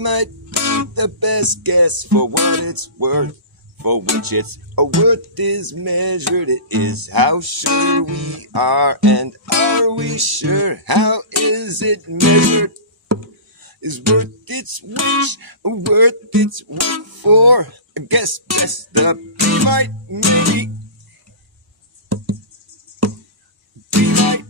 might be the best guess for what it's worth, for which its worth is measured. It is how sure we are, and are we sure? How is it measured? Is worth its which, worth its what for? I guess best the be might, maybe. Be might,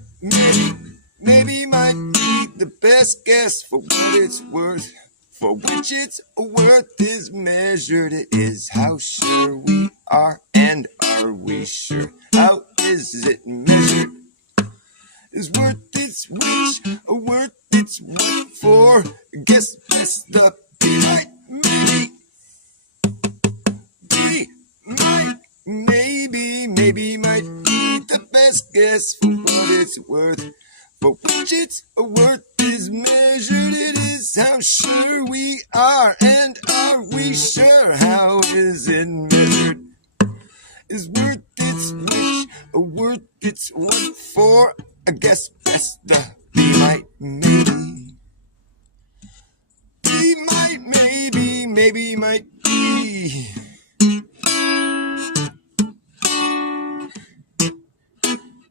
maybe might be the best guess for what it's worth, for which its worth is measured. It is how sure we are, and are we sure? How is it measured? Is worth its which, worth its what for? Guess best the be might, maybe. Be might, maybe might be the best guess for what it's worth, for which its worth is measured. It is how sure we are, and are we sure? How is it measured? Is worth its which, worth its what for? I guess best the be might, maybe. Be might, maybe might be.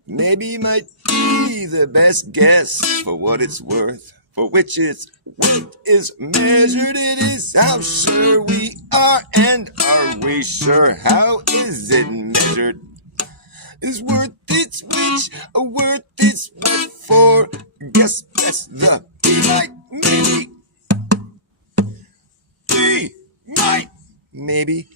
Maybe might be the best guess for what it's worth, for which its worth is measured. It is how sure we are, and are we sure? How is it measured? Is worth its which, worth its what for? Guess best the be might, maybe. Be might, maybe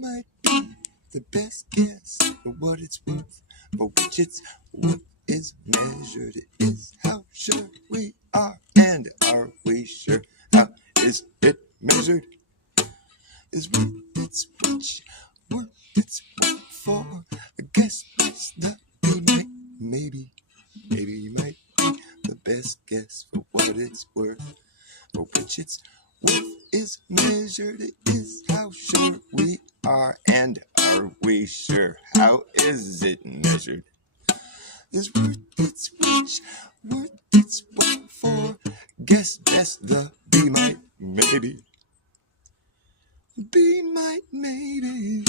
might be the best guess for what it's worth, for which its worth is measured. It is how sure we are, and are we sure? How is it measured? Is worth its which, worth its what for? I guess that's the be might, maybe might be the best guess for what it's worth, for which its worth is measured. It is how sure we are, and are we sure? How is it measured? Is worth its which, worth its what for? Guess best the be might, maybe. Be might, maybe.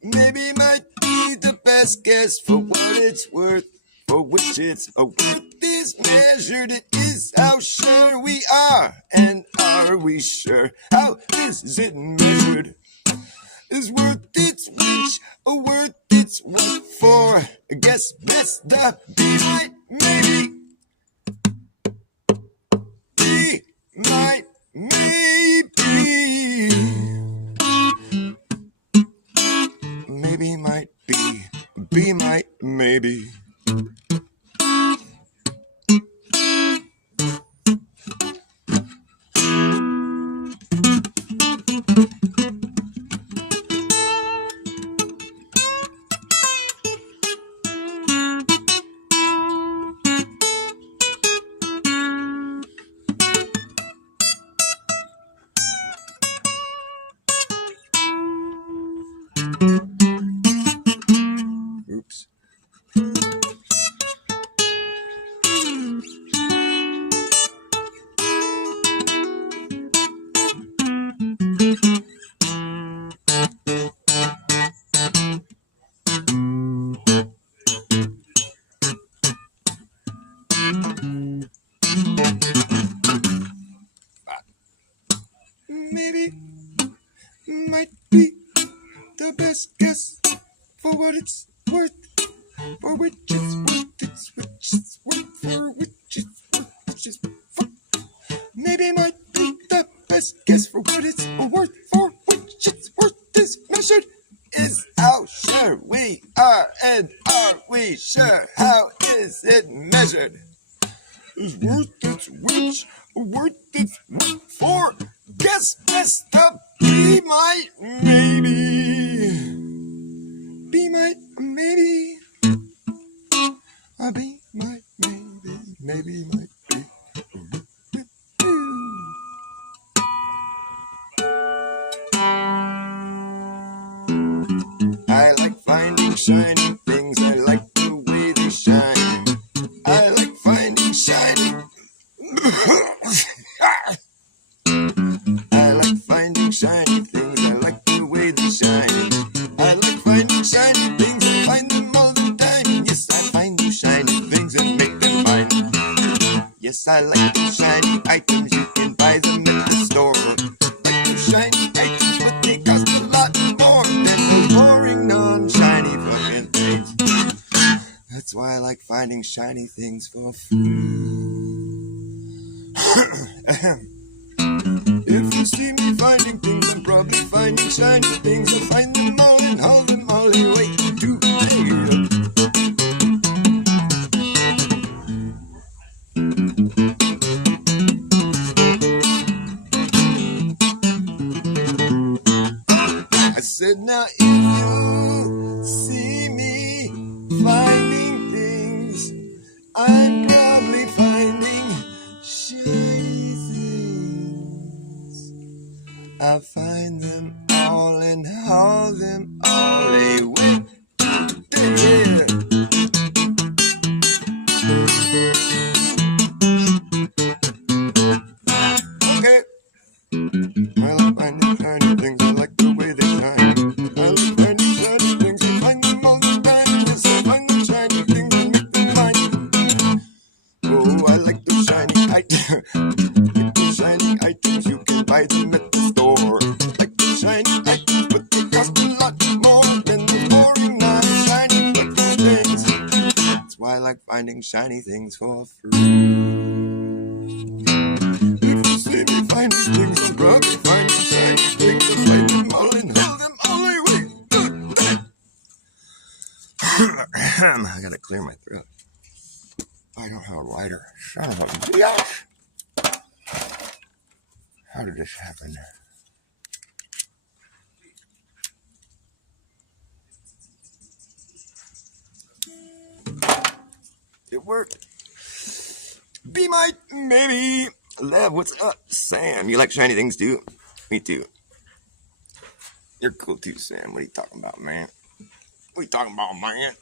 Maybe might be the best guess for what it's worth, for which its worth is measured. It is how sure we are, and are we sure? How is it measured? Is worth its which, worth its what for? Guess best the be might, maybe. Be might, maybe. Maybe might be might, maybe. Oops. Maybe might be the best guess for what it's worth, for which it's worth, it's which it's worth, for which it's worth, which is for. Maybe might be the best guess for what it's worth, for which its worth is measured. Is how sure we are, and are we sure? How I said measured is worth its which, worth its for. Guess messed up. Be my maybe. Be my maybe. Be my maybe. Maybe might be. I like finding shiny things. I like the way they shine. I like finding shiny. I like finding shiny things. I like the way they shine. I like finding shiny things. I find them all the time. Yes, I find those shiny things and make them mine. Yes, I like those shiny items. You can buy them at the store. Like those shiny items, but they cost a lot more than the boring, non-shiny fucking things. That's why I like finding shiny things for free. If you see me finding things, I'm probably finding shiny things. I find them all and haul them all away to me. I said, now if you see me finding things, I'm probably finding shiny things. I find them all and haul them all away. Yeah. Okay. I like finding shiny things. I like the way they shine. I like finding shiny things. I find them all the time. Yes, I find them shiny things and make them mine. Oh, I like those shiny items. Like those shiny items, you can buy them at the store. Like those shiny items, but they cost a lot more than the boring, non-shiny fucking things. That's why I like finding shiny things for free. If you see me finding things, I'm probably finding shiny things. I find them all and haul them all away. I gotta clear my throat. I don't have a lighter. Son of a bitch. How did this happen? It worked. Be my maybe. Lev, what's up? Sam, you like shiny things too? Me too. You're cool too, Sam. What are you talking about, man? What are you talking about, man?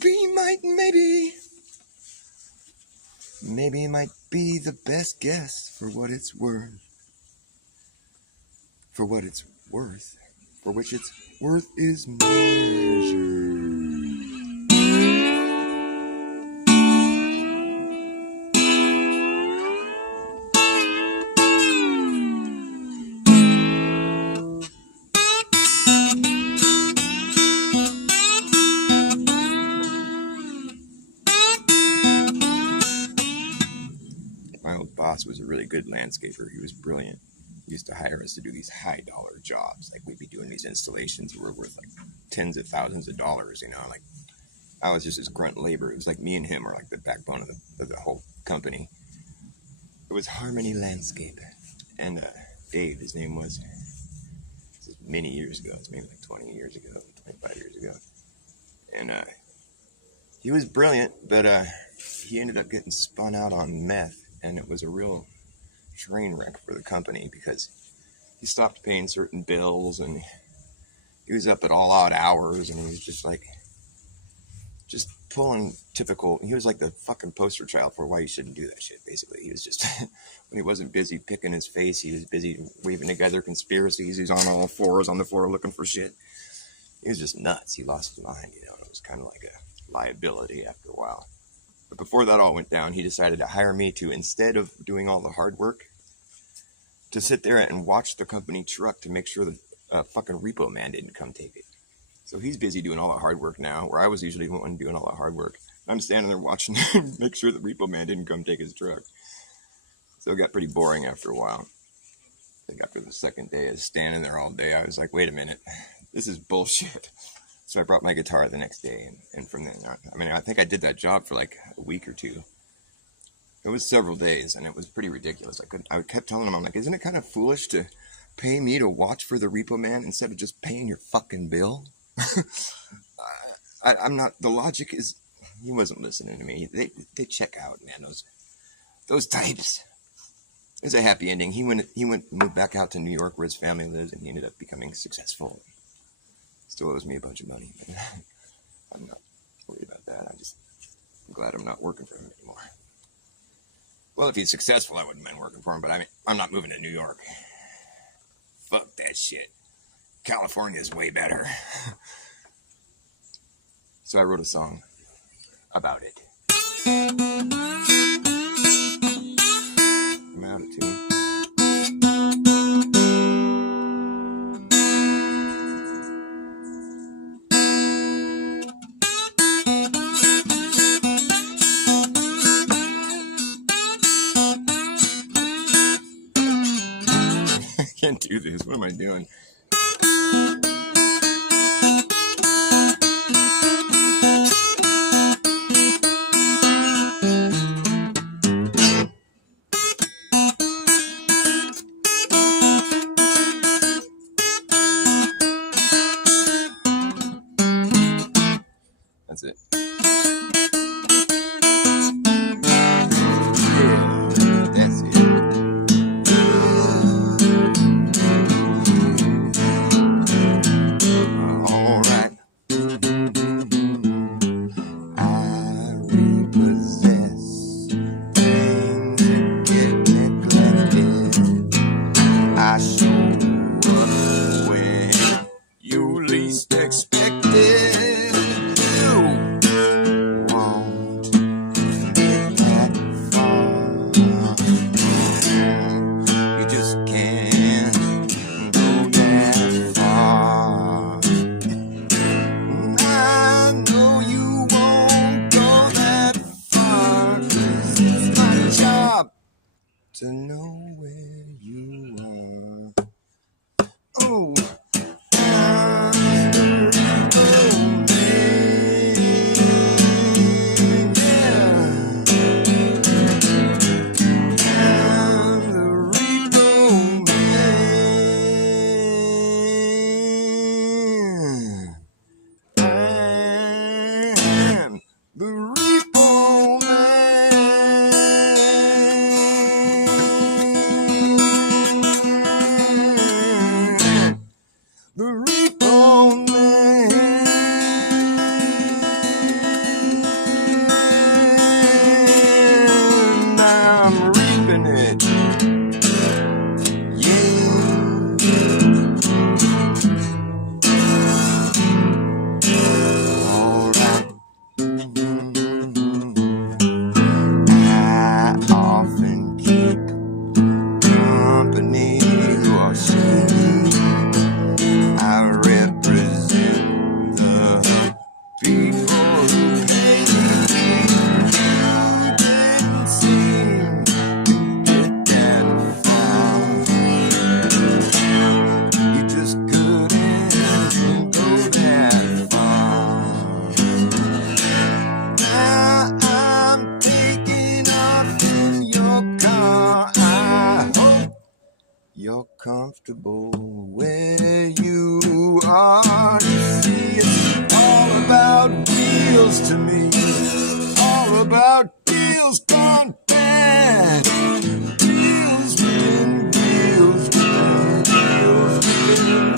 Be my maybe. Maybe it might be the best guess for what it's worth. For what it's worth. For which its worth is measured. My old boss was a really good landscaper. He was brilliant. He used to hire us to do these high dollar jobs. Like we'd be doing these installations that were worth like tens of thousands of dollars, you know, like I was just his grunt labor. It was like me and him were like the backbone of the whole company. It was Harmony Landscape. And Dave, his name was, this is many years ago. It's maybe like 20 years ago, 25 years ago. And he was brilliant, but he ended up getting spun out on meth. And it was a real train wreck for the company because he stopped paying certain bills and he was up at all odd hours and he was just pulling typical. He was like the fucking poster child for why you shouldn't do that shit, basically. He was just, when he wasn't busy picking his face, he was busy weaving together conspiracies. He was on all fours on the floor looking for shit. He was just nuts. He lost his mind, you know, and it was kind of like a liability after a while. But before that all went down, he decided to hire me to, instead of doing all the hard work, to sit there and watch the company truck to make sure the fucking repo man didn't come take it. So he's busy doing all the hard work now, where I was usually the one doing all the hard work. I'm standing there watching him make sure the repo man didn't come take his truck. So it got pretty boring after a while. I think after the second day of standing there all day, I was like, wait a minute, this is bullshit. So I brought my guitar the next day, and from then on, I mean, I think I did that job for like a week or two. It was several days, and it was pretty ridiculous. I kept telling him, I'm like, isn't it kind of foolish to pay me to watch for the repo man instead of just paying your fucking bill? I'm not. The logic is, he wasn't listening to me. They check out, man. Those types. It's a happy ending. He moved back out to New York where his family lives, and he ended up becoming successful. Still owes me a bunch of money, but I'm not worried about that. I'm glad I'm not working for him anymore. Well, if he's successful, I wouldn't mind working for him, but I'm not moving to New York. Fuck that shit. California's way better. So I wrote a song about it. I'm out of tune. I can't do this. What am I doing? That's it. That's it. All right. I repossess things that get neglected. I show up when you least expect it. You won't get that far. You just can't go that far. I know you won't go that far, 'cause it's my job to know where you are. Oh, I'm the repo man. I'm the repo man. I'm the repo man. The repo man. I'm reaping it. All right. I often keep company or shady. I represent the people who pay me. You didn't seem to get that far. You just couldn't go that far. Now I'm taking off in your car. I hope you're comfortable where you are. You see, it's all about wheels to me. All about deals gone bad. Deals within deals within deals within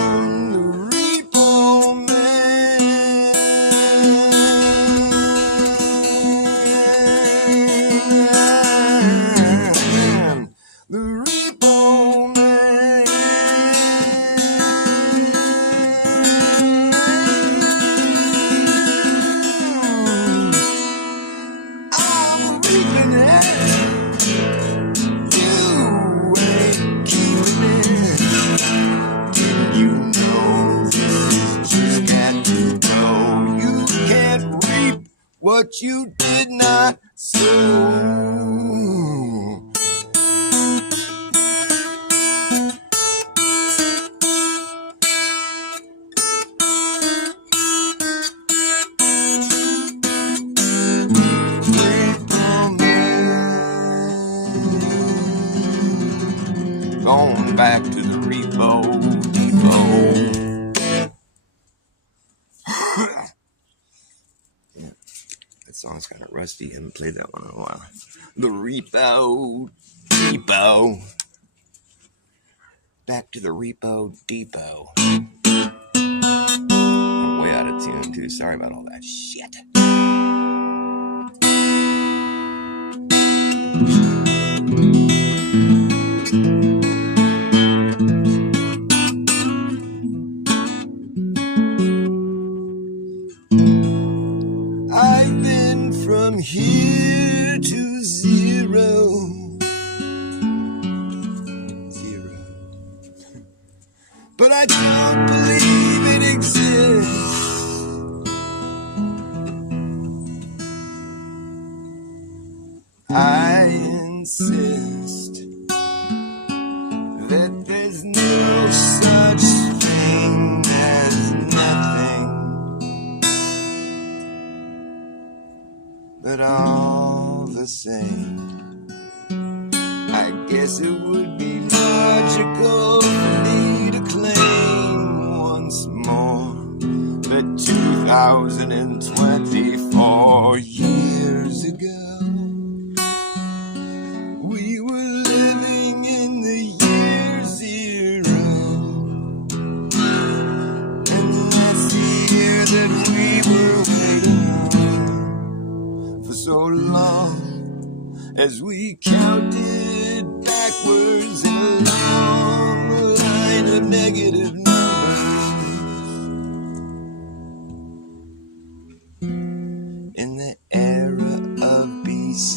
I'm the repo what you did not sow. Going back to the repo depot. Yeah, that song's kind of rusty. I haven't played that one in a while. The repo depot. Back to the repo depot. I'm way out of tune too. Sorry about all that shit. I've been from here to zero. But I don't believe it exists. I insist that there's no such thing as nothing, but all the same, I guess it would be logical for me to claim once more that 2024 years ago we were living in the year zero, and that's the year that we were waiting on for so long, as we counted backwards in a long line of negative numbers. In the era of BC,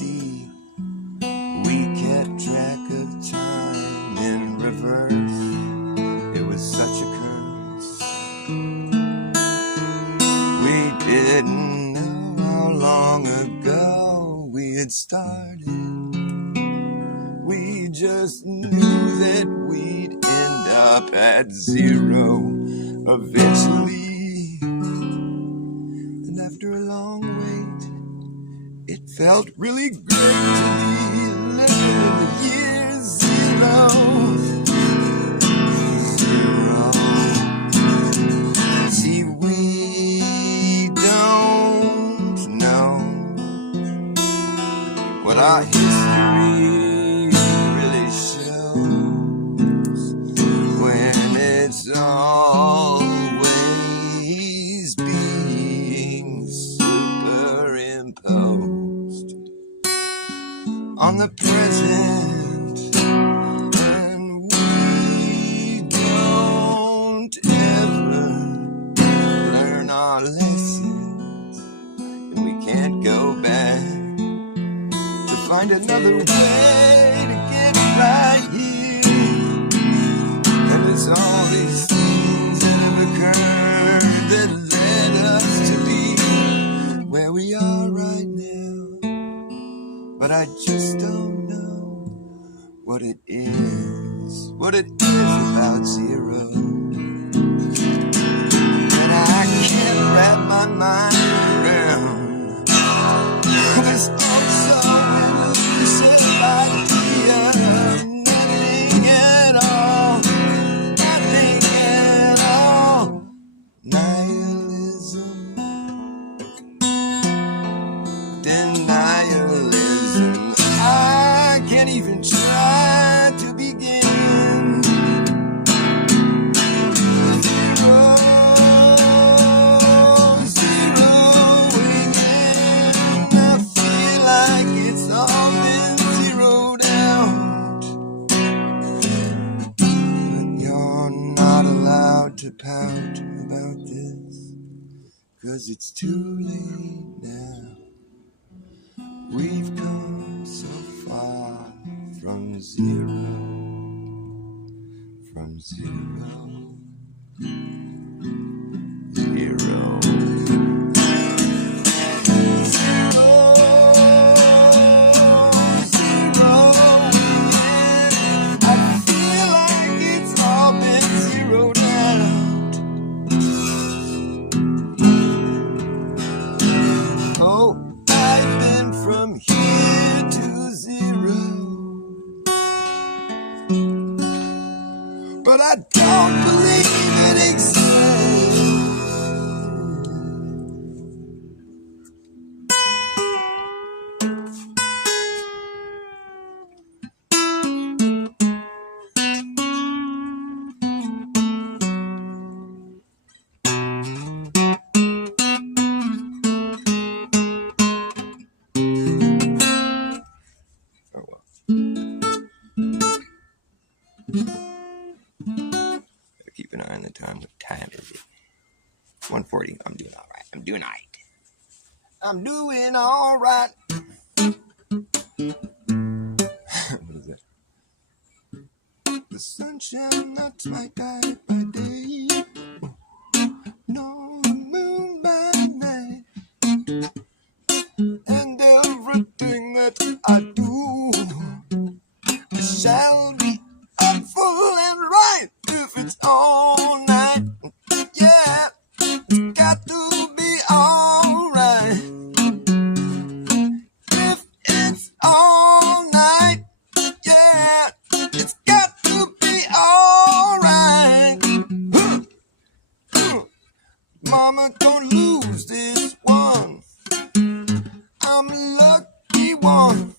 we kept track of time in reverse. It was such a curse. We didn't know how long ago we had started. We just knew that we'd end up at zero eventually. And after a long wait, it felt really great to be living in the year zero. See, we don't know what our history really shows when it's always being superimposed on the present, and we don't ever learn our lessons, and we can't go back to find another way to get right here. And there's all these things that have occurred that led us to be where we are right now, but I just don't know what it is about zero. And I can't wrap my mind around this also elusive idea of nothing at all, nothing at all. Nihilism, denialism. I can't even try to begin. Zeroing in. I feel like it's all been zeroed out. But you're not allowed to pout about this, 'cause it's too late now. We've come so far from zero, zero. I'm doing alright. I'm doing alright. What is it? The sunshine, that's my guide by day. No moon by night. And everything that I do shall be full and right if it's all night. Yeah, it's got to be alright. If it's all night, yeah, it's got to be alright. Mama, don't lose this one. I'm a lucky one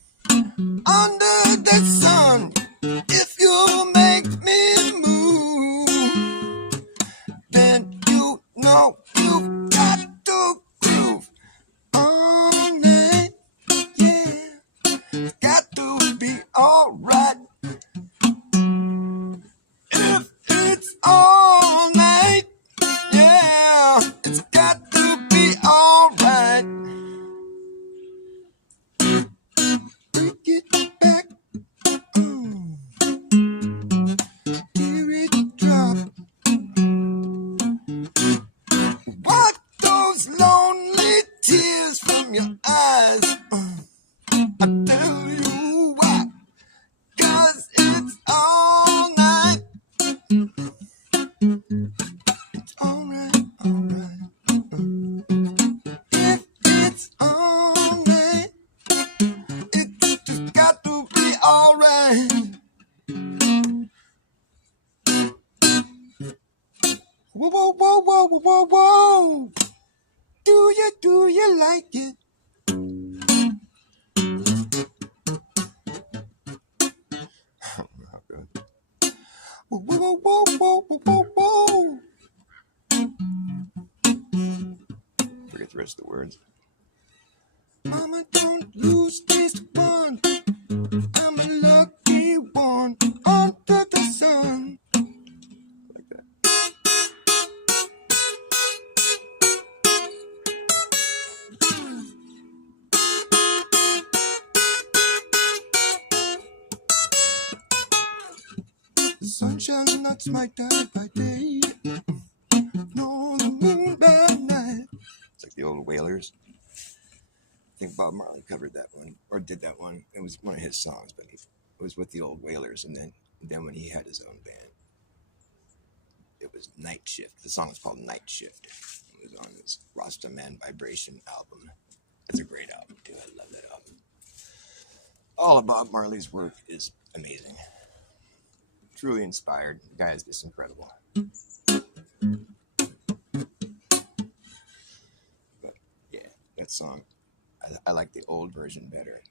under the sun. If you make me move, then you know you've got to groove all night. Yeah, it's got to be alright. If it's all night, yeah, it's got to be alright. Break it back, tear it drop. Wipe those lonely tears from your eyes. I tell you why, 'cause it's all night. It's alright, alright. If it's all night, it's just got to be alright. Whoa, whoa, whoa, whoa, whoa, whoa, whoa. Do you like it? Whoa, whoa, whoa, whoa, whoa, whoa, whoa. Forget the rest of the words. Mama, don't lose this one. I'm a lucky one under the sun. Like that. The sunshine, that's my guide by day. No, the moon by night. It's like the old Wailers. I think Bob Marley covered that one, or did that one. It was one of his songs, but it was with the old Wailers, and then when he had his own band, it was Night Shift. The song was called Night Shift. It was on his Rasta Man Vibration album. It's a great album, too. I love that album. All of Bob Marley's work is amazing. Truly inspired. The guy is just incredible. But, yeah, that song. I like the old version better.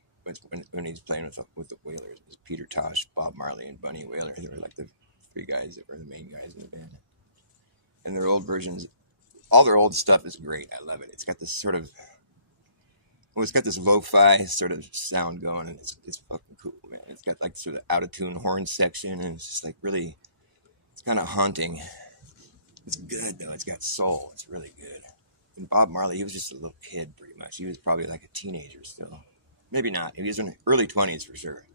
When he's playing with the Wailers, it was Peter Tosh, Bob Marley, and Bunny Wailer. They were like the three guys that were the main guys in the band. And their old versions, all their old stuff is great. I love it. It's got this sort of, it's got this lo-fi sort of sound going, and it's fucking cool, man. It's got like sort of out-of-tune horn section, and it's just like really, it's kind of haunting. It's good though. It's got soul. It's really good. And Bob Marley, he was just a little kid pretty much. He was probably like a teenager still. Maybe not. He was in early 20s for sure.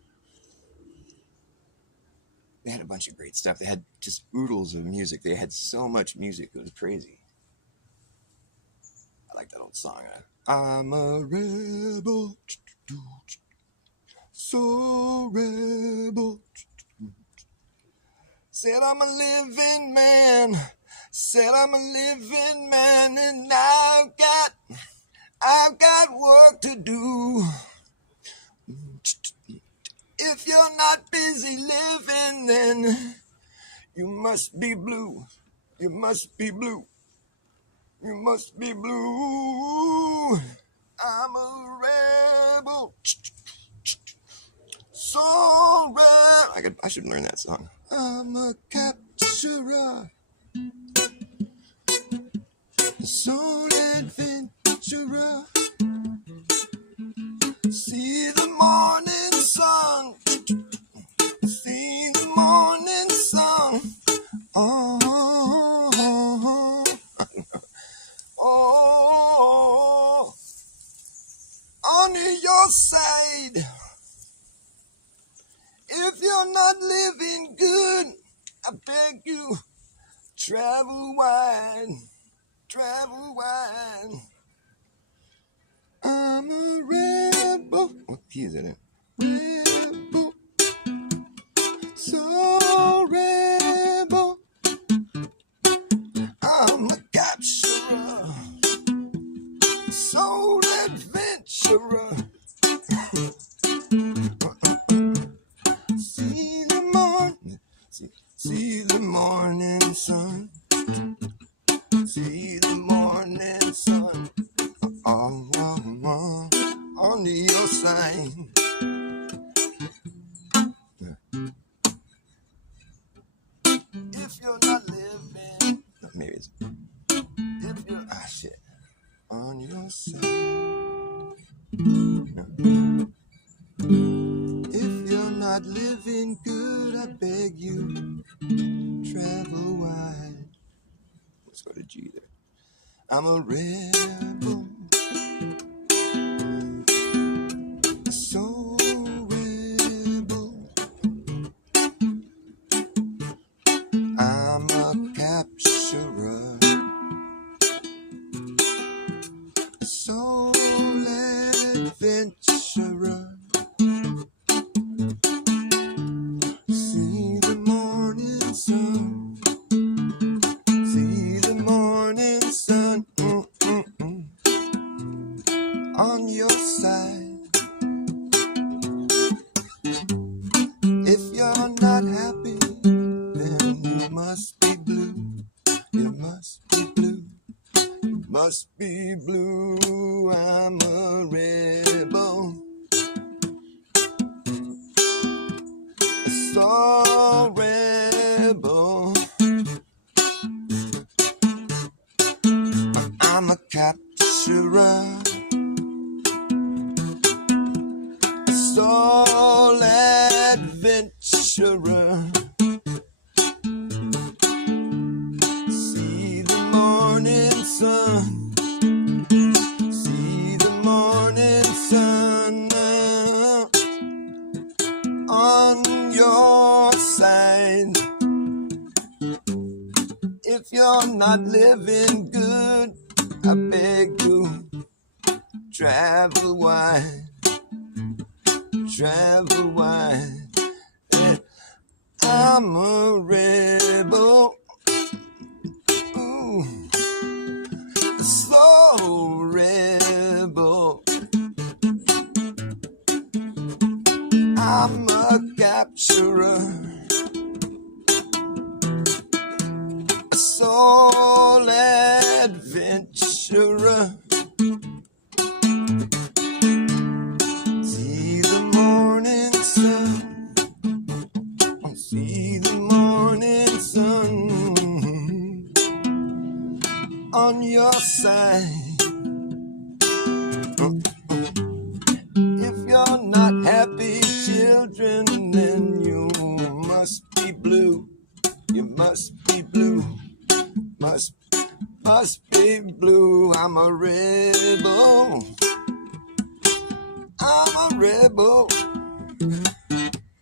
They had a bunch of great stuff. They had just oodles of music. They had so much music. It was crazy. I like that old song. I'm a rebel. So rebel. Said I'm a living man. Said I'm a living man, and I've got work to do. If you're not busy living, then you must be blue. You must be blue. You must be blue. I'm a rebel. So rebel. I should learn that song. I'm a capturer. Soul adventurer. See the morning sun. See the morning sun. Oh, oh, oh, oh. on your side. If you're not living good, I beg you, travel wide, travel wide. I'm a rebel. What key is it in? Rebel, so rebel. I'm a capturer, soul adventurer. See the morning, see the morning sun. See the morning sun. Oh, oh, oh, on your side. If you're not living, maybe it's if you're shit on your side. No. If you're not living good, I beg you, travel wide. Let's go to G there. I'm a rebel, so rebel. I'm a capturer, soul adventurer. See the morning sun, see the morning sun. On your side. If you're not happy, then you must be blue. You must be blue. You must be blue. I'm a rebel. So rebel. I'm a capturer. Soul adventurer. See the morning sun. See the morning sun on your side. If you're not living good, I beg you, travel wide. Travel wide. I'm a rebel. Ooh, a slow rebel. I'm a capturer, a soul adventurer. See the morning sun. See the morning sun on your side. If you're not happy, children, then you must be blue. You must be blue. Must be blue. I'm a rebel. I'm a rebel.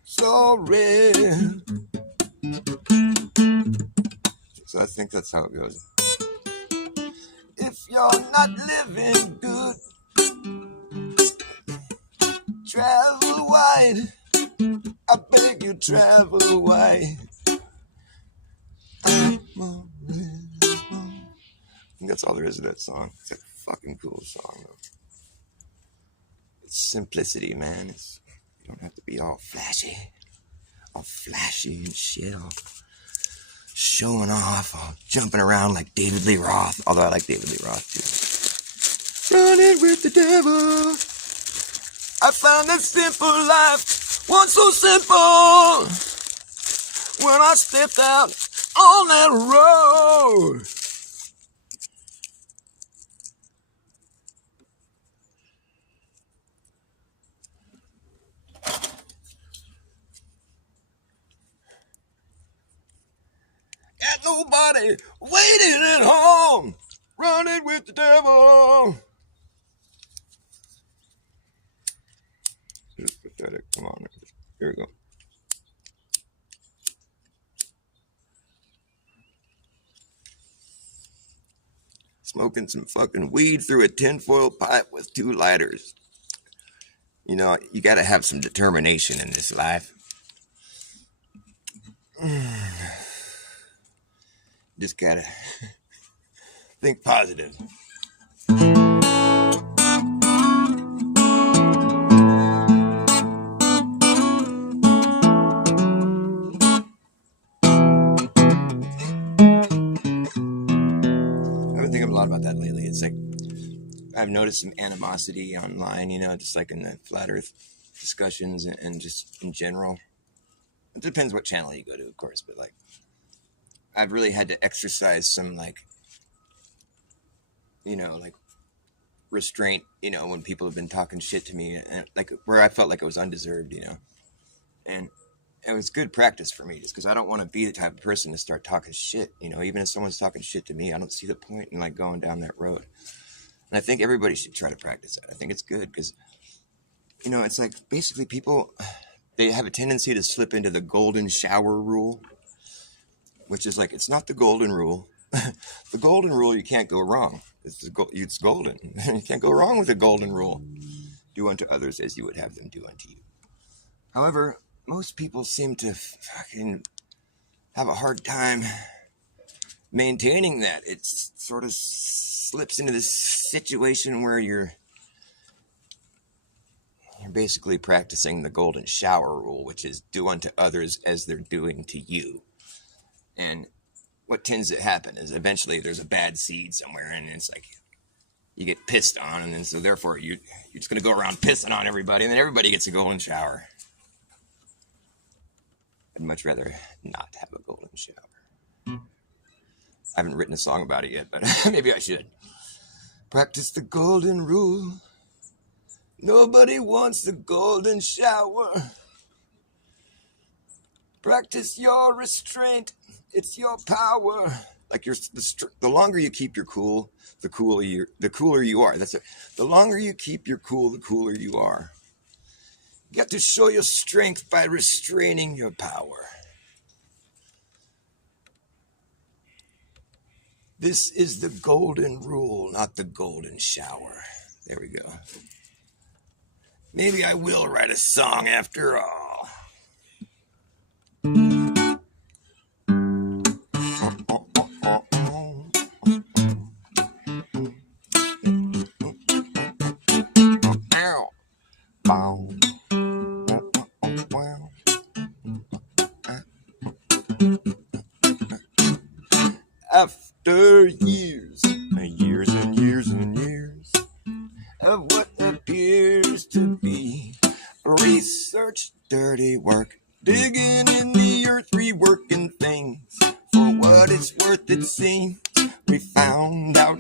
So red. So I think that's how it goes. If you're not living good, travel wide. I beg you, travel wide. I'm a rebel. I think that's all there is to that song. It's a fucking cool song, though. It's simplicity, man. You don't have to be all flashy and shit, all showing off, all jumping around like David Lee Roth. Although I like David Lee Roth too. Running with the devil. I found that simple life once so simple. When I stepped out on that road. Got nobody waiting at home. Running with the devil. try to come on. Here we go. Smoking some fucking weed through a tinfoil pipe with 2 lighters. You know, you got to have some determination in this life. Just got to think positive. I've been thinking a lot about that lately. It's like I've noticed some animosity online, you know, just like in the flat earth discussions and just in general. It depends what channel you go to, of course, but like I've really had to exercise some like, you know, like restraint, you know, when people have been talking shit to me and like where I felt like it was undeserved, you know. And it was good practice for me just because I don't want to be the type of person to start talking shit, you know. Even if someone's talking shit to me, I don't see the point in like going down that road. And I think everybody should try to practice it. I think it's good because, you know, it's like basically people, they have a tendency to slip into the golden shower rule, which is like, it's not the golden rule. The golden rule, you can't go wrong. It's golden. You can't go wrong with the golden rule. Do unto others as you would have them do unto you. However, most people seem to fucking have a hard time maintaining that. It sort of slips into this situation where you're basically practicing the golden shower rule, which is do unto others as they're doing to you. And what tends to happen is eventually there's a bad seed somewhere, and it's like you get pissed on, and then so therefore you're just going to go around pissing on everybody, and then everybody gets a golden shower. I'd much rather not have a golden shower. I haven't written a song about it yet, but maybe I should. Practice the golden rule. Nobody wants the golden shower. Practice your restraint. It's your power. Like the longer you keep your cool, the cooler you are. That's it. The longer you keep your cool, the cooler you are. You got to show your strength by restraining your power. This is the golden rule, not the golden shower. There we go. Maybe I will write a song after all. After years and years and years and years of what appears to be research, dirty work, digging in the earth, reworking things for what it's worth, it seems we found out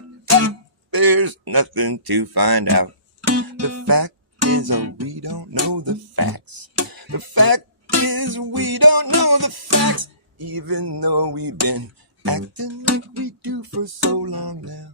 there's nothing to find out. The fact is, we don't know the facts. The fact is, we don't know the facts, even though we've been acting like we do for so long now.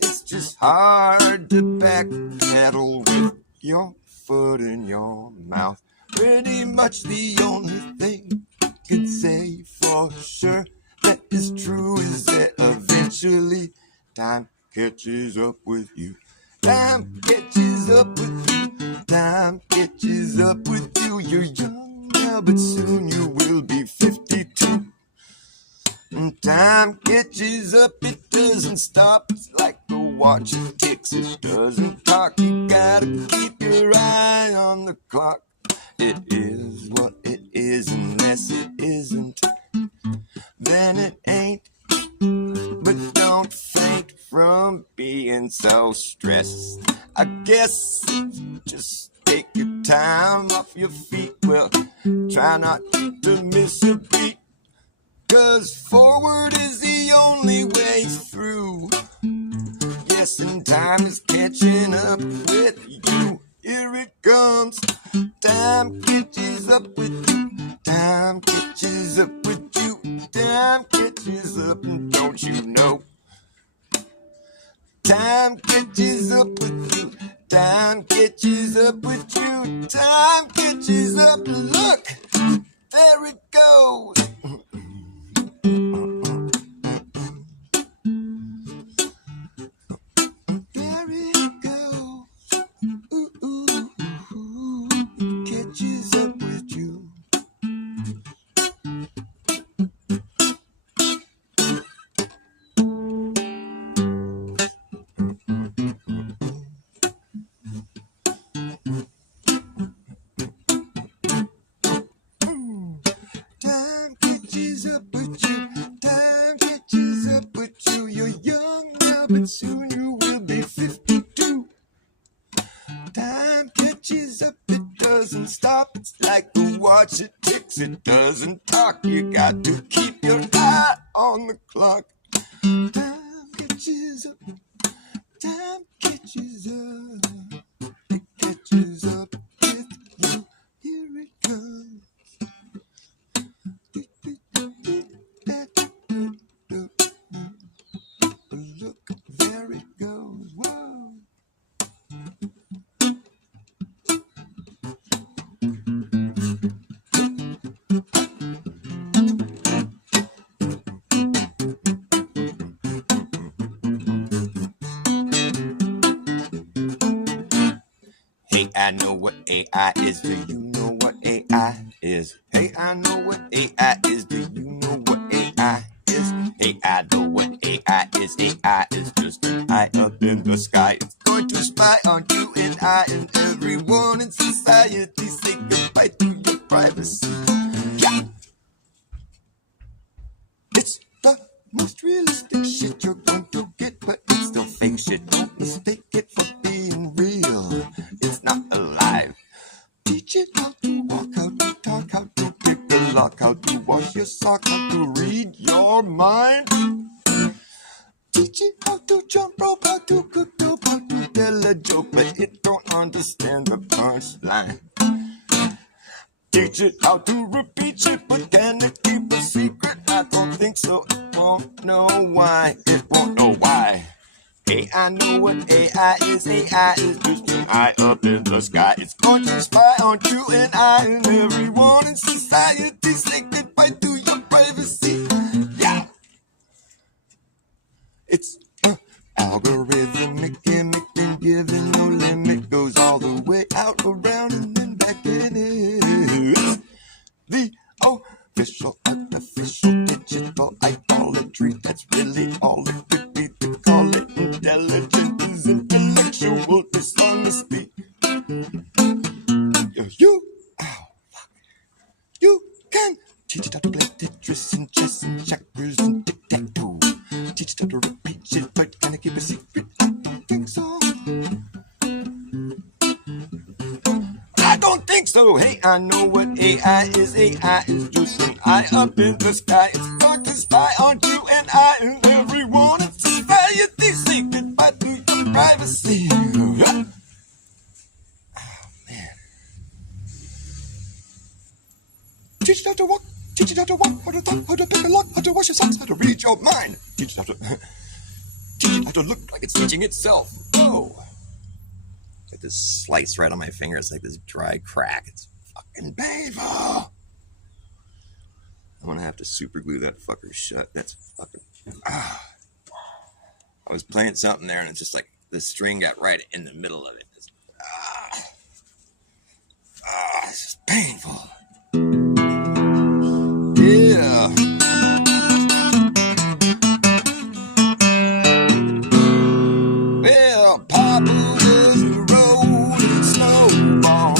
It's just hard to backpedal with your foot in your mouth. Pretty much the only thing I can say for sure that is true is that eventually time catches up with you. Time catches up with you. Time catches up with you. You're young now, but soon you will be 52. And time catches up, it doesn't stop. It's like a watch, it ticks, it doesn't talk. You gotta keep your eye on the clock. It is what it is, unless it isn't, then it ain't. But don't faint from being so stressed. I guess just take your time off your feet. Well, try not to miss a beat, 'cause forward is the only way through. Yes, and time is catching up with you. Here it comes. Time catches up with you. Time catches up with you. Time catches up, and don't you know? Time catches up with you. Time catches up with you. Time catches up. Look, there it goes. There it goes. Ooh, ooh, ooh. It catches up with you. Time catches up with you. Time catches up with you. You're young now, but soon you will be 52. Time catches up, it doesn't stop. It's like a watch, it ticks, it doesn't talk. You got to keep your eye on the clock. Time catches up. Time catches up. It catches up with you. Here it comes. Look, there it goes. Whoa. Hey, I know what AI is. Do you know what AI is? Hey, I know what AI is. Do you know what AI is? Hey, I know what AI is. AI is just an eye up in the sky. It's going to spy on you and I and everyone in society. Say goodbye to your privacy. Yeah. It's the most realistic shit you're going to get, but it's still fake shit. Don't mistake it for being real. It's not alive. Teach it how to walk, how to talk, how to pick a lock, how to wash your sock, how to read your mind. Teach it how to jump rope, how to cook dope, how to tell a joke, but it don't understand the punchline. Teach it how to repeat shit, but can it keep a secret? I don't think so. It won't know why. It won't know why. Hey, I know what AI is. AI is just an eye up in the sky. It's going to spy on you and I and everyone in society. Say goodbye to your privacy. Yeah. It's algorithmic gimmick and given no limit. Goes all the way out, around, and then back in it. It's the official, artificial, digital idolatry. That's really all it could be to call it intelligent is intellectual dishonesty. You can teach it how to play Tetris and chess and checkers and tic-tac-toe. Teach it how to repeat shit, but can I keep a secret? I don't think so. I don't think so. Hey, I know what AI is. AI is just an eye up in the sky. It's going to spy on you and I and everyone in society. Say goodbye to your privacy. Oh, man. Teach it how to walk. Teach it how to walk, how to talk, how to pick a lock, how to wash your socks, how to read your mind. Teach it how to teach it how to look like it's teaching itself. Oh. Like this slice right on my finger. It's like this dry crack. It's fucking painful. I'm gonna have to super glue that fucker shut. That's fucking. I was playing something there and it's just like the string got right in the middle of it. It's just painful. Yeah. Well, Papa was a rolling snowball.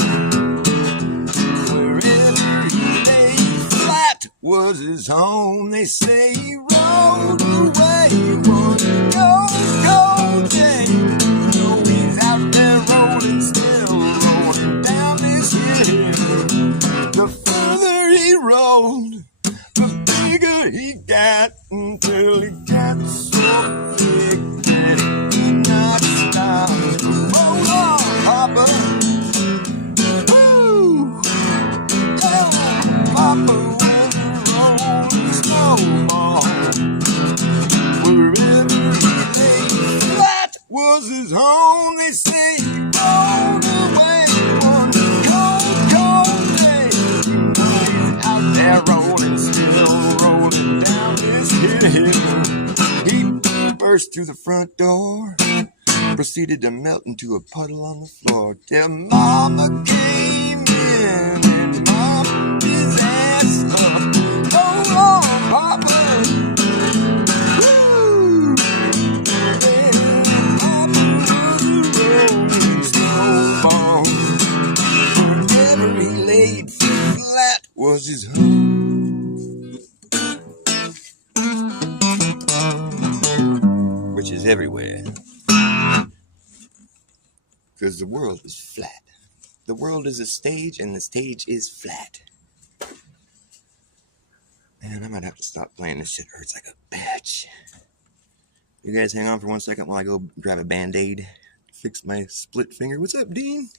Wherever he lay flat was his home. They say he rode away one cold day. So he's out there rolling, still rolling down this hill. The further he rolled, bigger he got until he got so big that he could not stop. Roll on, Papa. Woo! Yeah, Papa was a rolling snowball. Wherever he lay flat was his home. They say he burst through the front door, proceeded to melt into a puddle on the floor till Mama came in and mopped his ass up. Hold on, Papa. Woo! Then Papa was a rolling snowball. Wherever he laid flat was his home, which is everywhere, because the world is flat. The world is a stage, and the stage is flat. Man, I might have to stop playing. This shit hurts like a bitch. You guys hang on for 1 second while I go grab a Band-Aid, fix my split finger. What's up, Dean?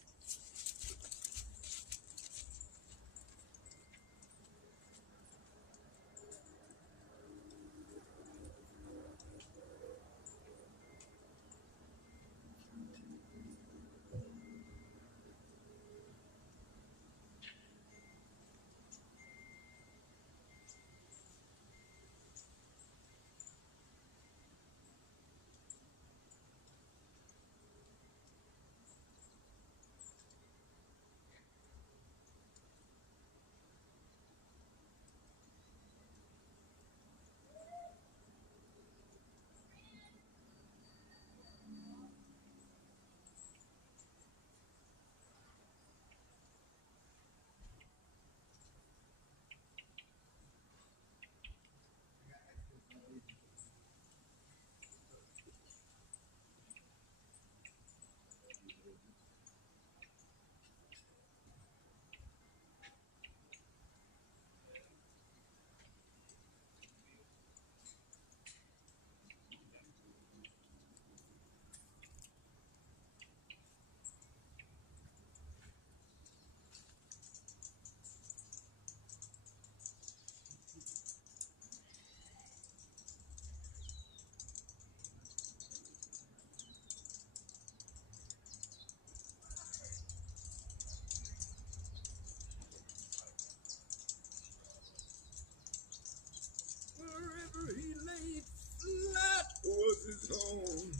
Wherever he laid flat was his home.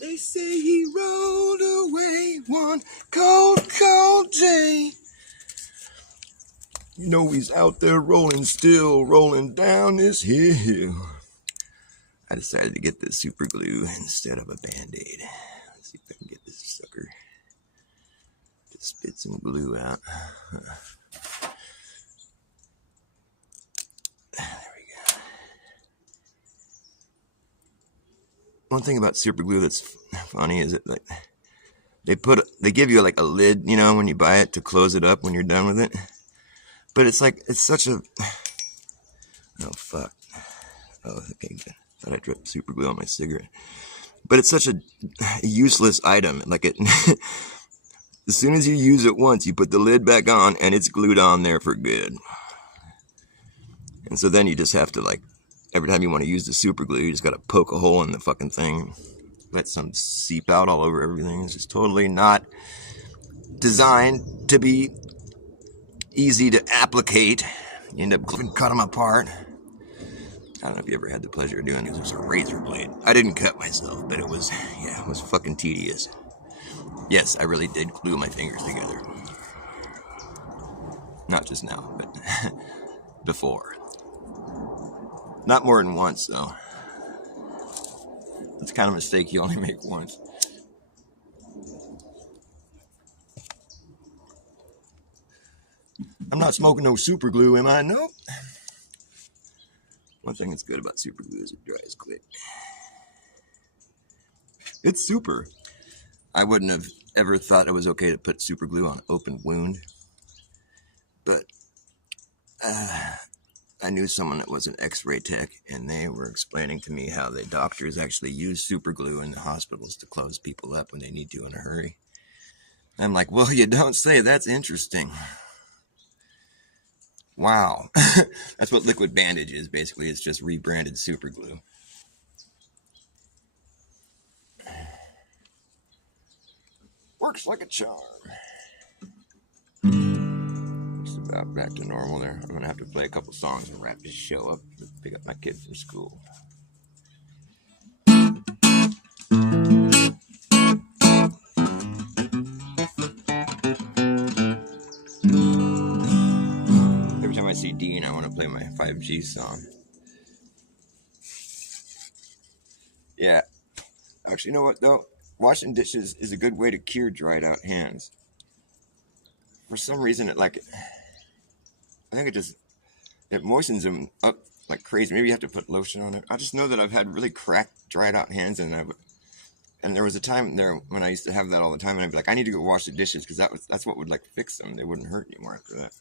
They say he rolled away one cold, cold day. You know he's out there rolling, still rolling down this hill. I decided to get this super glue instead of a Band-Aid. Let's see if I can get this sucker to spit some glue out. There we go. One thing about super glue that's funny is that, like, they give you like a lid, you know, when you buy it to close it up when you're done with it. But it's like, it's such a, oh fuck. Oh, okay, thought I dripped super glue on my cigarette. But it's such a useless item. Like it, as soon as you use it once, you put the lid back on and it's glued on there for good. And so then you just have to, like, every time you want to use the super glue, you just got to poke a hole in the fucking thing. Let some seep out all over everything. It's just totally not designed to be easy to applicate. You end up cut them apart. I don't know if you ever had the pleasure of doing this. It was a razor blade. I didn't cut myself, but it was fucking tedious. Yes, I really did glue my fingers together. Not just now, but before. Not more than once, though. It's kind of a mistake you only make once. I'm not smoking no super glue, am I? Nope. One thing that's good about super glue is it dries quick. It's super. I wouldn't have ever thought it was okay to put super glue on an open wound. But I knew someone that was an x-ray tech, and they were explaining to me how the doctors actually use super glue in the hospitals to close people up when they need to in a hurry. I'm like, well, you don't say. That's interesting. Wow. That's what liquid bandage is, basically. It's just rebranded super glue. Works like a charm. Just back to normal there. I'm gonna have to play a couple songs and wrap this show up. Pick up my kid from school. Every time I see Dean, I want to play my 5G song. Yeah. Actually, you know what though? Washing dishes is a good way to cure dried out hands. For some reason, I think it moistens them up like crazy. Maybe you have to put lotion on it. I just know that I've had really cracked, dried out hands, and there was a time there when I used to have that all the time, and I'd be like, I need to go wash the dishes because that's what would like fix them. They wouldn't hurt anymore after that.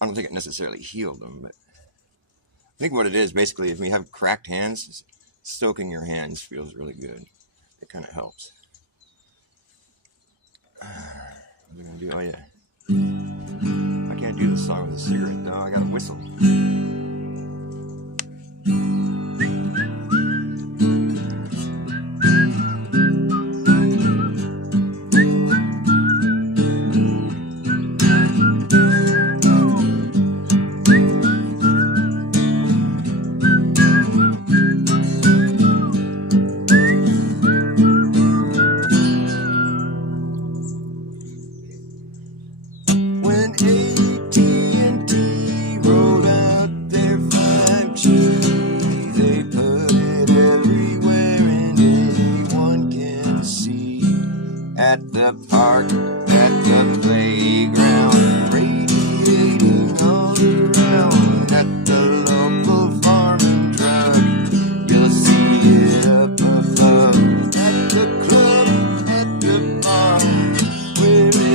I don't think it necessarily healed them, but I think what it is basically, if you have cracked hands, soaking your hands feels really good. It kind of helps. What am I gonna do? Oh yeah. I can't do this song with a cigarette though. I gotta whistle. At the park, at the playground, radiating all around. At the local farm and drug, you'll see it up above. At the club, at the bar, wherever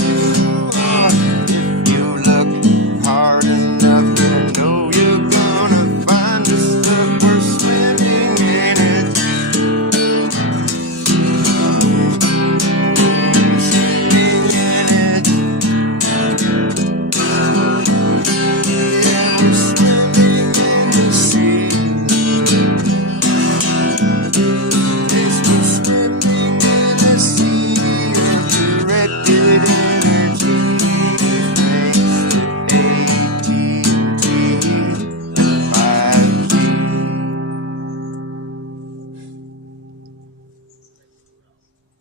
you are. If you look hard enough, you know you're gonna find the stuff worth swimming in it.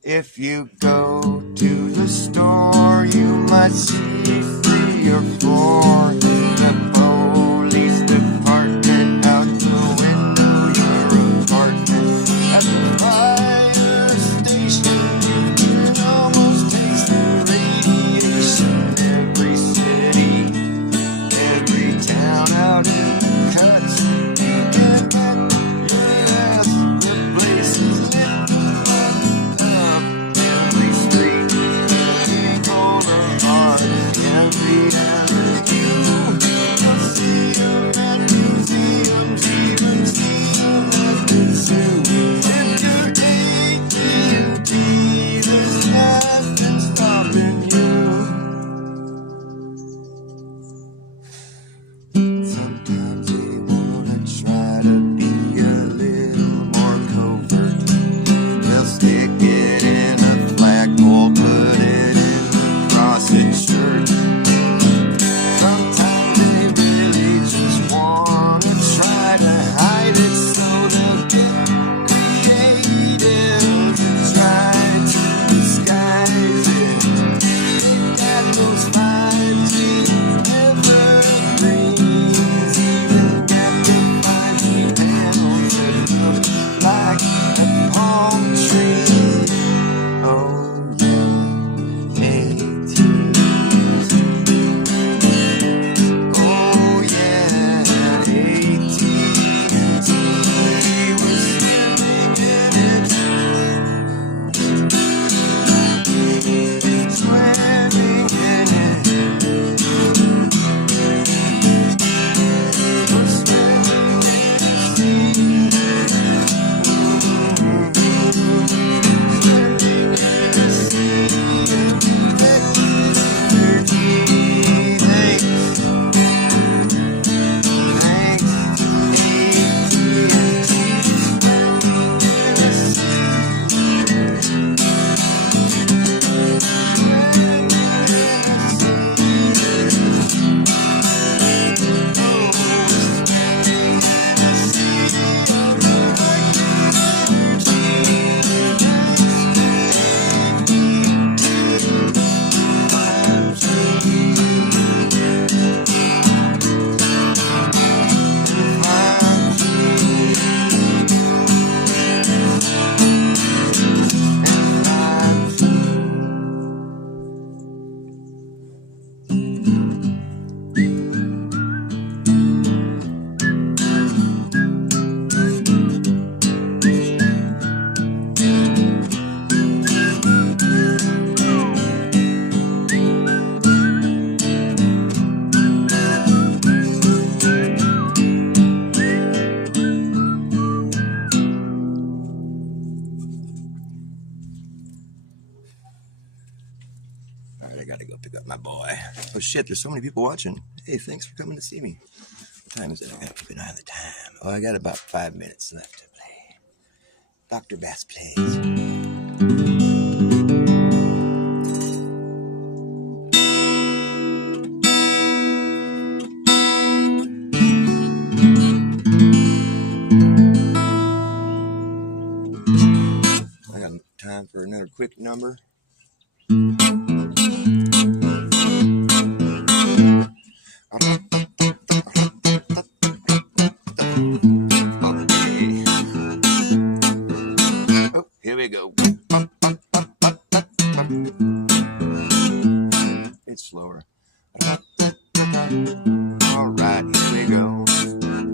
If you go to the store, you might see 3 or 4. The police department out the window, your apartment. At the fire station, you can almost taste the radiation. Every city, every town out in the cuts, you can bet your ass the place is lit up. Every street, every boulevard, every avenue. Oh shit, there's so many people watching. Hey, thanks for coming to see me. What time is it? I gotta keep an eye on the time. Oh, I got about 5 minutes left to play. Dr. Bass plays. I got time for another quick number. Oh, here we go. It's slower. Alright, here we go.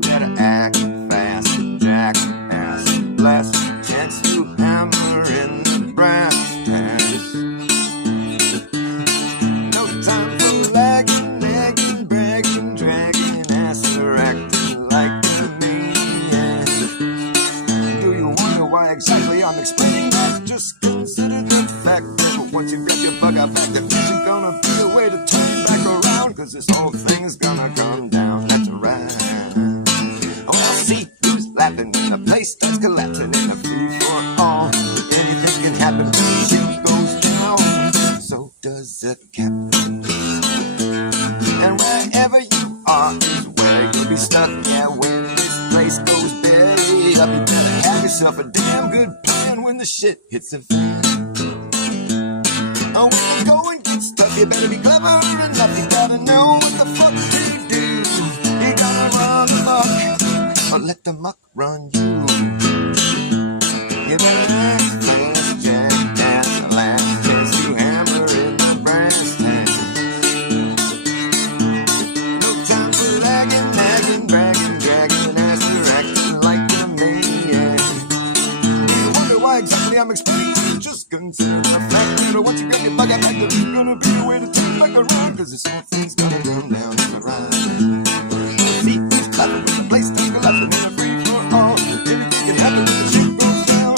Better act fast, jackass. Last chance to hammer in the brass tacks. No time for lagging, nagging, bragging, dragging ass or acting like a maniac. Do you wonder why exactly I'm explaining that? Just consider the fact that once you've got your bug out back, there isn't gonna be a way to turn back around, cause this whole thing's gonna come down. That's right. Well, see who's laughing when the place starts collapsing in a free for all. Anything can happen when the ship goes down. So does the captain. And wherever you are is where you'll be stuck. Yeah, when this place goes belly up, you better have yourself a damn good plan when the shit hits the fan. Oh, when the going gets tough, you better be clever enough. You gotta know what the fuck to do. You gotta run amok, or let the muck run you. You better act fast, jackass, the last chance to hammer in the brass tacks. No time for lagging, nagging, bragging, dragging ass or acting like a maniac. You wonder why exactly I'm explaining it? Just consider the fact that once you got your bug out back, there's gonna be a way to turn back around, cause this whole thing's gonna come down in the ride. See who's clapping with the place to collapsing in a free for all. Anything can happen when the ship goes down.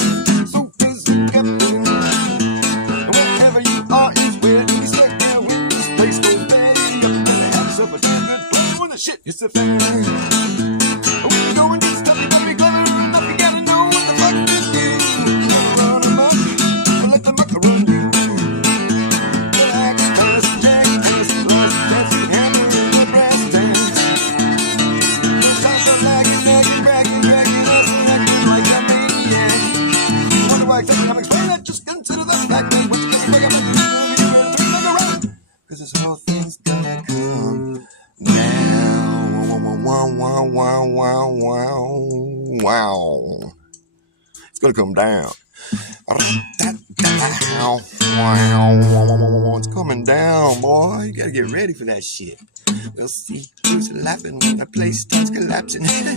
So does the captain. Wherever you are is where you'll be stuck. Yeah, when this place goes belly up, you better have yourself a damn good plan when the shit hits the fan. When the going gets tough, you better be clever enough. You gotta know what the fuck to do. You gotta run amok, or let the muck run you. I'm explaining that. Just consider the fact that what you're gonna bring up around, cause this whole thing's gonna come down. Wow. It's gonna come down. It's coming down, boy. You gotta get ready for that shit. We'll see who's laughing when the place starts collapsing.